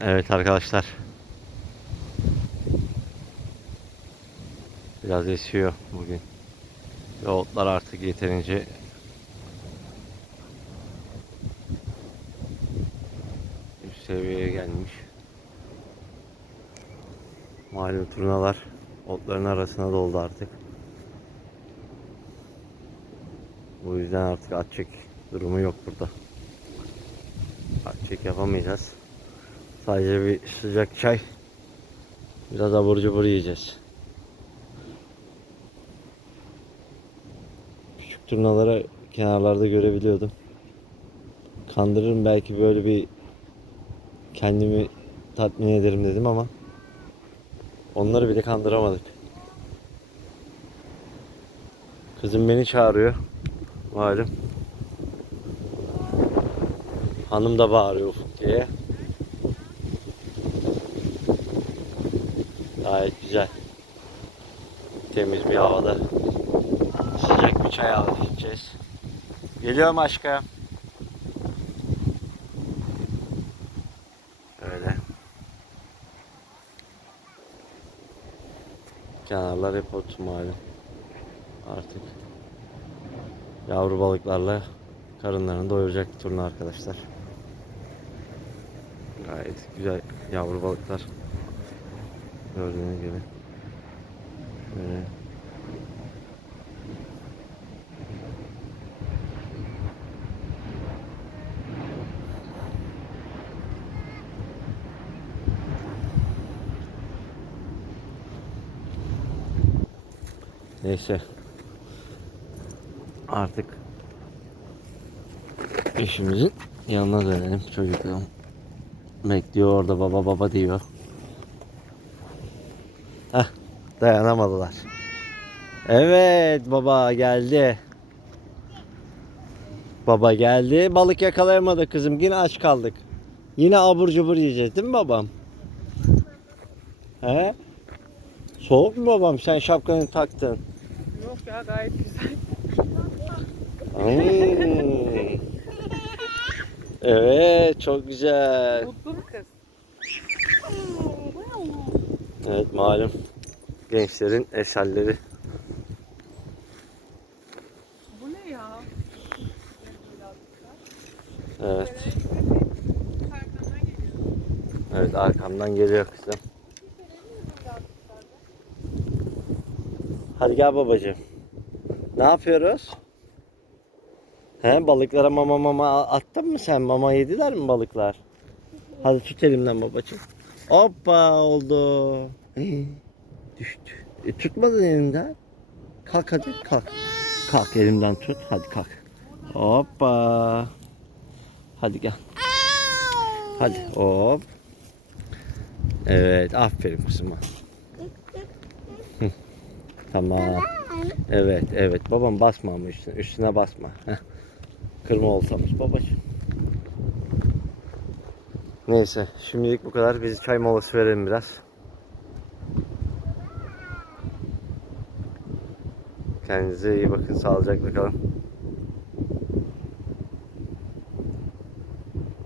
Evet arkadaşlar. Biraz esiyor bugün. Ve otlar artık yeterince üst seviyeye gelmiş. Malum turnalar otların arasına doldu artık. Bu yüzden artık at çek durumu yok burada. At çek yapamayacağız. Sadece bir sıcak çay. Biraz abur cubur yiyeceğiz. Küçük turnalara kenarlarda görebiliyordum. Kandırırım belki böyle bir kendimi tatmin ederim dedim ama onları bile kandıramadık. Kızım beni çağırıyor. Malum. Hanım da bağırıyor Ufuk diye. Gayet güzel. Temiz bir havada. Sıcak bir çay alıp içeceğiz. Geliyorum aşkım. Öyle. Kenarlar hep ot malum. Artık yavru balıklarla karınlarını doyuracak bir arkadaşlar. Gayet güzel yavru balıklar. Gördüğünüz gibi. Böyle. Neyse. Artık eşimizin yanına dönelim çocuklarım. Bekliyor orada baba baba diyor. Heh, dayanamadılar. Evet baba geldi. Baba geldi. Balık yakalayamadık kızım. Yine aç kaldık. Yine abur cubur yiyeceğiz değil mi babam? He? Soğuk mu babam? Sen şapkanı taktın. Yok ya gayet güzel. Hmm. Evet çok güzel. Evet malum gençlerin eserleri. Bu ne ya? Evet. Evet arkamdan geliyor kızım. Hadi gel babacığım. Ne yapıyoruz? He balıklara mama mama attın mı sen? Mama yediler mi balıklar? Hadi tut elimden babacığım. Hoppa oldu. Hii, Düştü. E, tutmadın elimden. Kalk hadi kalk. Kalk elimden tut. Hadi kalk. Hoppa. Hadi gel. Hadi hop. Evet aferin kızıma. Tamam. Evet evet babam basma ama üstüne, üstüne basma. Heh. Kırma olsamış babacığım. Neyse şimdilik bu kadar. Biz çay molası verelim biraz. Kendinize iyi bakın. Sağlıcakla kalın.